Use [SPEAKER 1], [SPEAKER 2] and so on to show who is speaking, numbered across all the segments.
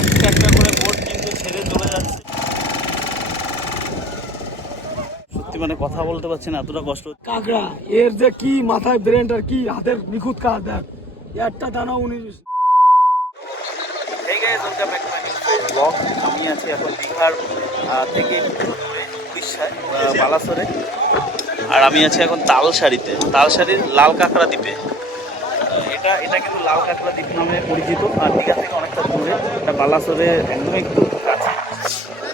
[SPEAKER 1] একটা একটা করে বোট কিন্তু ছেড়ে চলে যাচ্ছে। সত্যি মানে কথা বলতে পারছি না এতটা কষ্ট
[SPEAKER 2] কাকড়া এর যে কি মাথায় ব্রেনটার কি হাতের নিখুঁত কাজ দেখ। একটা দানা উনি.
[SPEAKER 1] আমি আছি এখন দীঘার থেকে উড়িষ্যায় বালাসরে। আর আমি আছি এখন তালসারিতে তালসারির লাল কাঁকড়া দ্বীপে। আহ, এটা কিন্তু লাল কাঁকড়া দ্বীপ নামে পরিচিত। আর দীঘা থেকে অনেকটা দূরে এটা বালাসরে একদমই একটু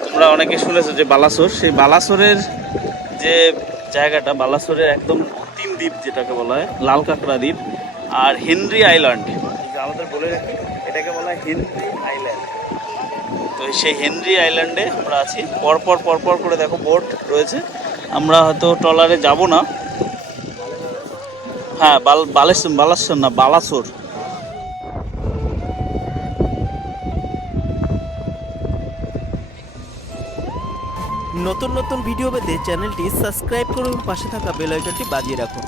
[SPEAKER 1] তোমরা অনেকে শুনেছো যে বালাসর সেই বালাসরের যে জায়গাটা বালাসরের একদম অন্তিম দ্বীপ যেটাকে বলা হয় লাল কাঁকড়া দ্বীপ আর হেনরি আইল্যান্ড। আমাদের বলে রাখি এটাকে বলা হয় হেনরি আইল্যান্ড। তো সেই হেনরি আইল্যান্ডে আমরা আছি। পরপর পরপর করে দেখো বোট রয়েছে। আমরা হয়তো ট্রলারে যাব না হ্যাঁ বাল বালেশ্বর না, বালাসোর।
[SPEAKER 3] নতুন নতুন ভিডিও পেতে চ্যানেলটি সাবস্ক্রাইব করুন, পাশে থাকা বেল আইকনটি বাজিয়ে রাখুন।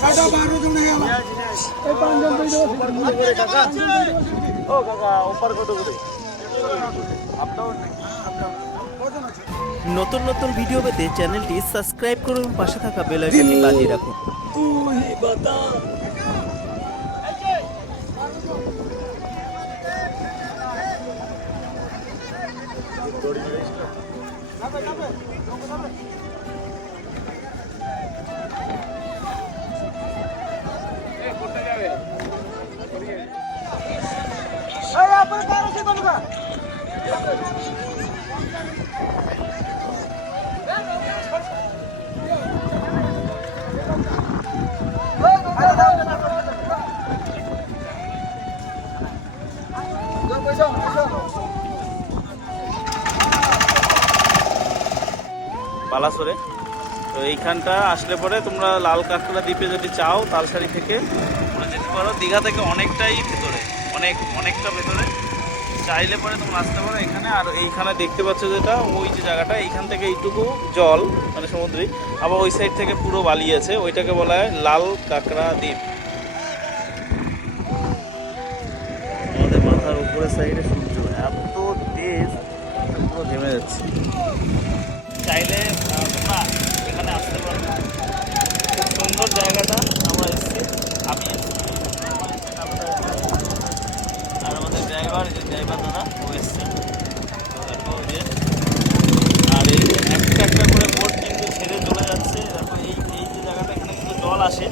[SPEAKER 2] কাটা বারো জনে গেল এই পাঁচজন দুইজন
[SPEAKER 3] নতুন নতুন ভিডিও পেতে চ্যানেলটি সাবস্ক্রাইব করুন পাশে থাকা বেল আইকনটি বাজিয়ে রাখুন।
[SPEAKER 1] বালাসরে। তো এইখানটা আসলে পরে তোমরা লাল কাঁকড়া দ্বীপে যদি চাও তালসারি থেকে তোমরা যেতে পারো। দীঘা থেকে অনেকটাই ভেতরে, অনেক, অনেকটা ভেতরে। চাইলে পরে তোমরা আসতে পারো এখানে। আর এইখানে দেখতে পাচ্ছ যেটা, ওই যে জায়গাটা, এইখান থেকে এইটুকু জল মানে সমুদ্রে আবার ওই সাইড থেকে পুরো বালি আছে, ওইটাকে বলা হয় লাল কাঁকড়া দ্বীপ। আমাদের মাথার উপরের সাইডে সূর্য, এত তেজ, পুরো ঘেমে যাচ্ছে চাইলে আহ, তোমরা এখানে আসতে পারো খুব সুন্দর জায়গাটা আমরা এসেছি আমি এসেছি, আমার এসছে, তারপরে আর আমাদের ড্রাইভার যে ড্রাইভার দাদা ও এসছে তো দেখো ওই যে আর এই একটা একটা করে বোট কিন্তু ছেড়ে চলে যাচ্ছে দেখো এই এই যে জায়গাটা এখানে কিন্তু জল আসে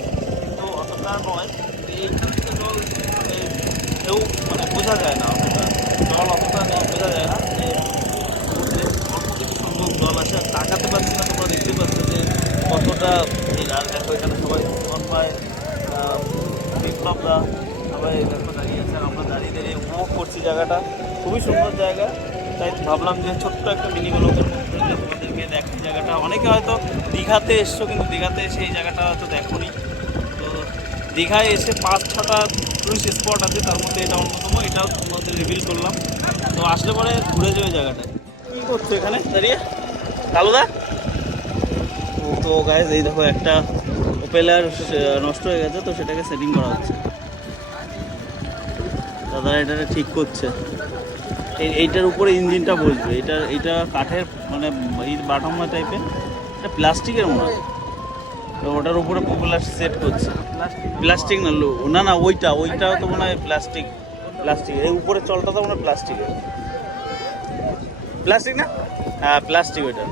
[SPEAKER 1] অতটা নয় এইখান থেকে জল মানে কেউ মানে বোঝা যায় না অতটা। জল অতটা নেই, বোঝা যায় না যে অল্প জল আছে, আর তাকাতে পারছি না, তোমরা দেখতে পাচ্ছ যে কতটা। আর দেখো এখানে সবাই ভাই বিপ্লব দা সবাই দেখো দাঁড়িয়ে আছে আমরা দাঁড়িয়ে দাঁড়িয়ে উপভোগ করছি জায়গাটা। খুবই সুন্দর জায়গা। তাই ভাবলাম যে ছোট্ট একটা মিনি ব্লগের মধ্যে তোমাদেরকে দেখি জায়গাটা। অনেকে হয়তো দীঘাতে এসছো, কিন্তু দীঘাতে এসে এই জায়গাটা হয়তো দেখোনি। দীঘায় এসে পাঁচ ছটা টুরিস্ট স্পট আছে, তার মধ্যে এটা অন্যতম এটাও তোমাদের রিভিল করলাম। তো আসলে পরে ঘুরে যাবে জায়গাটা। কী করছ এখানে? দাঁড়িয়ে। কালুদা তো গাইজ এই দেখো একটা ওপেলার নষ্ট হয়ে গেছে, তো সেটাকে সেটিং করা হচ্ছে। দাদা এটা ঠিক করছে। এই, এইটার উপরে ইঞ্জিনটা বসবে। এটা এটা কাঠের মানে এই টাইপের এটা প্লাস্টিকের মনে হয়। তো ওটার উপরে পপুলার সেট করছে। প্লাস্টিক না লো- না না ওইটা ওইটাও তো মনে হয় প্লাস্টিক প্লাস্টিক এই উপরে চলটা তো মনে হয় প্লাস্টিকের প্লাস্টিক না? হ্যাঁ প্লাস্টিক ওইটা।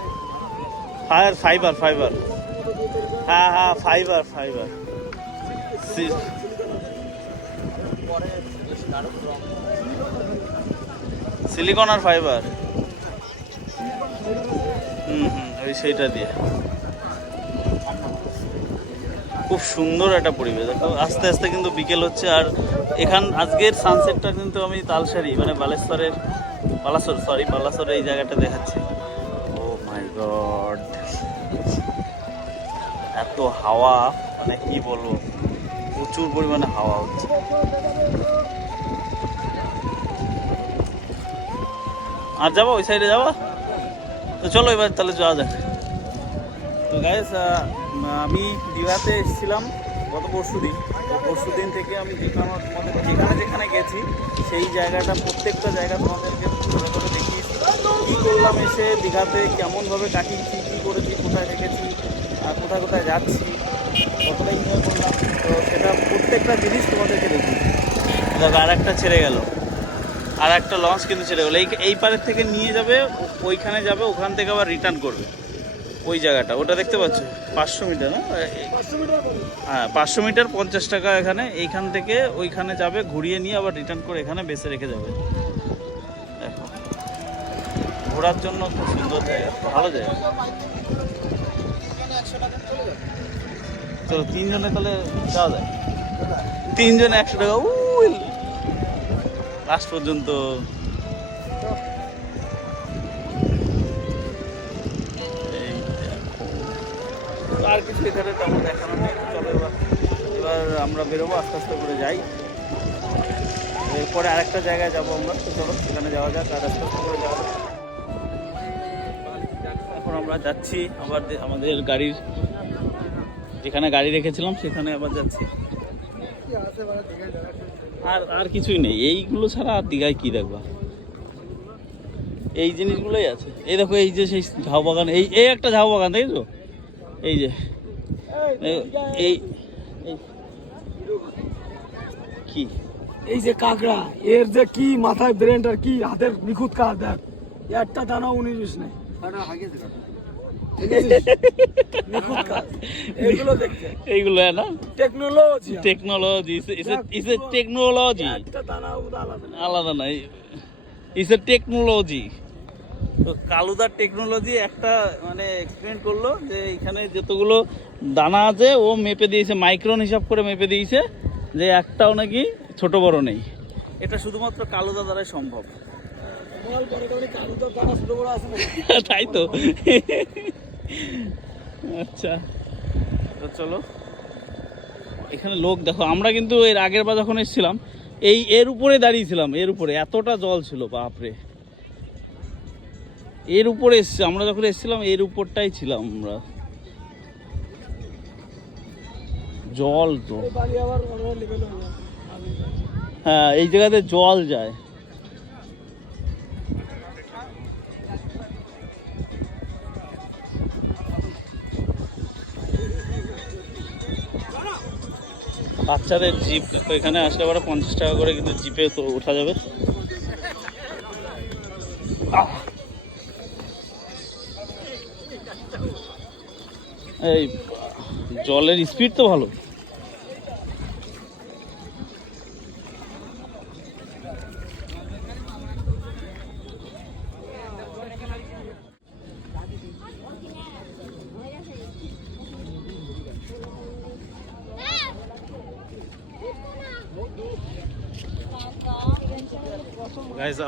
[SPEAKER 1] ফায়ার ফাইবার ফাইবার হ্যাঁ হ্যাঁ ফাইবার ফাইবার সিলিকন আর ফাইবার হুম হুম ওই সেইটা দিয়ে। খুব সুন্দর একটা পরিবেশ। আস্তে আস্তে কিন্তু বিকেল হচ্ছে আর এখান আজকের সানসেটটা কিন্তু আমি তালসারি মানে বালেশ্বরের, বালাসর সরি বালাসরের এই জায়গাটা দেখাচ্ছি। ও মাই গড এত হাওয়া মানে কি বলব? প্রচুর পরিমাণে হাওয়া হচ্ছে। আর যাব, ওই সাইডে যাব? তো চলো এবার তাহলে যাওয়া যাক। তো গাইস আমি দীঘাতে এসেছিলাম গত পরশু দিন। পরশু দিন থেকে আমি যেখানে যেখানে যেখানে গেছি, সেই জায়গাটা, প্রত্যেকটা জায়গা তোমাদেরকে ধরে ধরে দেখিয়েছি। কী করলাম এসে দীঘাতে, কেমনভাবে কাটিয়েছি, কী করেছি, কোথায় রেখেছি, আর কোথায় কোথায় যাচ্ছি কতটা এনজয় করলাম, তো সেটা প্রত্যেকটা জিনিস তোমাদেরকে দেখিয়েছি। দেখো আর একটা ছেড়ে গেল। আর একটা লঞ্চ কিন্তু ছেড়ে গেলো। এই এই পারের থেকে নিয়ে যাবে ওইখানে যাবে, ওখান থেকে আবার রিটার্ন করবে। ওই জায়গাটা, ওটা দেখতে পাচ্ছ? পাঁচশো মিটার, না। হ্যাঁ পাঁচশো মিটার পঞ্চাশ টাকা এখানে, এইখান থেকে ওইখানে যাবে, ঘুরিয়ে নিয়ে আবার রিটার্ন করে এখানে বেসে রেখে যাবে। ঘোরার জন্য খুব সুন্দর জায়গা, ভালো জায়গা। চলো, তিনজনে তাহলে যাওয়া যায় তিনজনে একশো টাকা লাস্ট পর্যন্ত আর কিছু এখানে তেমন দেখানো নেই। চলো এবার এবার আমরা বেরোবো, আস্তে আস্তে করে যাই। এরপরে আরেকটা জায়গায় যাব আমরা, তো চলো, সেখানে যাওয়া যাক, আর আস্তে আস্তে করে যাওয়া। এখন আমরা যাচ্ছি, আবার আমাদের গাড়ির, যেখানে গাড়ি রেখেছিলাম, সেখানে আবার যাচ্ছি। আর আর কিছুই নেই। এইগুলো ছাড়া আর দীঘায় কি দেখবা? এই জিনিসগুলোই আছে। এই দেখো, এই যে সেই ঝাউ বাগান এই এই একটা ঝাউ বাগান দেখেছ? এই যে এই- এই এই- কি?
[SPEAKER 2] এই যে কাকড়া এর যে কি মাথায় ব্রেনটার কি হাতের নিখুঁত কাজ দেখ। একটা দানা উনিশ নেই। নিখুঁত কাজ এইগুলো দেখতে।
[SPEAKER 1] এইগুলো হ্যাঁ না
[SPEAKER 2] technology
[SPEAKER 1] technology is a technology
[SPEAKER 2] একটা দানা উদা আলাদা না।
[SPEAKER 1] আলাদা না ইস এ টেকনোলজি তো কালুদার টেকনোলজি একটা মানে এক্সপ্লেন করল যে এখানে যতগুলো দানা আছে, ও মেপে দিয়েছে মাইক্রন হিসাব করে মেপে দিয়েছে যে একটাও নাকি ছোট বড় নেই। এটা শুধুমাত্র কালুদা দ্বারাই সম্ভব। তাই তো? আচ্ছা। তো চলো। এখানে লোক, দেখো, আমরা কিন্তু এর আগের বার যখন এসেছিলাম, এই এর উপরে দাঁড়িয়েছিলাম, এর উপরে। এতটা জল ছিল, বাপরে। এর উপরে এসছি, আমরা যখন এসেছিলাম, এর উপরটাই ছিলাম আমরা। জল তো।
[SPEAKER 2] হয়ে,
[SPEAKER 1] এই জায়গাতে জল যায়। বাচ্চাদের জিপ, এখানে আসলে আবার পঞ্চাশ টাকা করে কিন্তু জিপে তো ওঠা যাবে। এই, জলের স্পিড তো ভালো।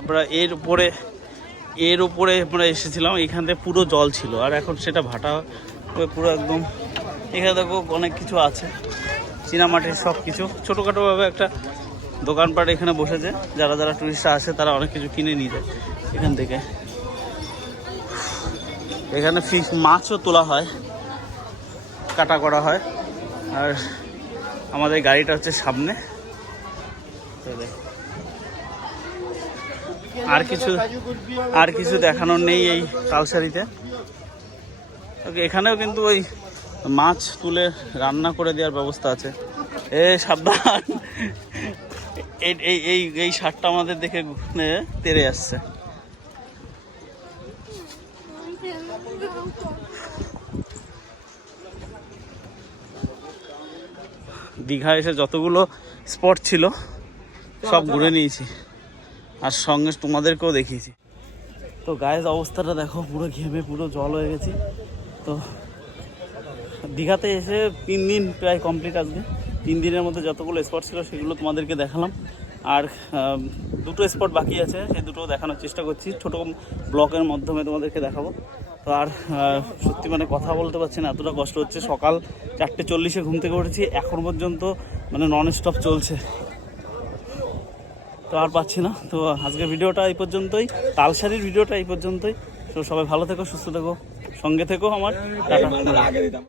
[SPEAKER 1] আমরা এর উপরে এর উপরে আমরা এসেছিলাম, এখান থেকে পুরো জল ছিল। আর এখন সেটা ভাটা পুরো একদম। এখানে দেখো অনেক কিছু আছে। চীনামাটির সব কিছু ছোটোখাটোভাবে একটা দোকানপাট এখানে বসেছে। যারা যারা টুরিস্টরা আসে, তারা অনেক কিছু কিনে নিয়ে যায় এখান থেকে। এখানে ফিশ মাছও তোলা হয়, কাটা করা হয়। আর আমাদের গাড়িটা হচ্ছে সামনে। আর কিছু আর কিছু দেখানোর নেই এই কালসারিতে। এখানেও কিন্তু ওই মাছ তুলে রান্না করে দেওয়ার ব্যবস্থা আছে। এ, সাবধান। এই এই এই শার্টটা আমাদের দেখে তেরে আসছে। দীঘা এসে যতগুলো স্পট ছিল, সব ঘুরে নিয়েছি। আর সঙ্গে তোমাদেরকেও দেখিয়েছি। তো গায়ের অবস্থাটা দেখো, পুরো ঘেমে পুরো জল হয়ে গেছি। তো দীঘাতে এসে তিন দিন প্রায় কমপ্লিট আজকে। তিন দিনের মধ্যে যতগুলো স্পট ছিল সেগুলো তোমাদেরকে দেখালাম। আর দুটো স্পট বাকি আছে, সেই দুটো দেখানোর চেষ্টা করছি। ছোটো ব্লকের মাধ্যমে তোমাদেরকে দেখাবো। তো আর সত্যি মানে কথা বলতে পারছি না, এতটা কষ্ট হচ্ছে। সকাল চারটে চল্লিশে ঘুম থেকে উঠেছি, এখন পর্যন্ত মানে নন স্টপ চলছে। তো আর পাচ্ছি না। তো আজকের ভিডিওটা এই পর্যন্তই তালসারির ভিডিওটা এই পর্যন্তই। তো সবাই ভালো থেকো, সুস্থ থেকো। সঙ্গে থেকো আমার টাটা।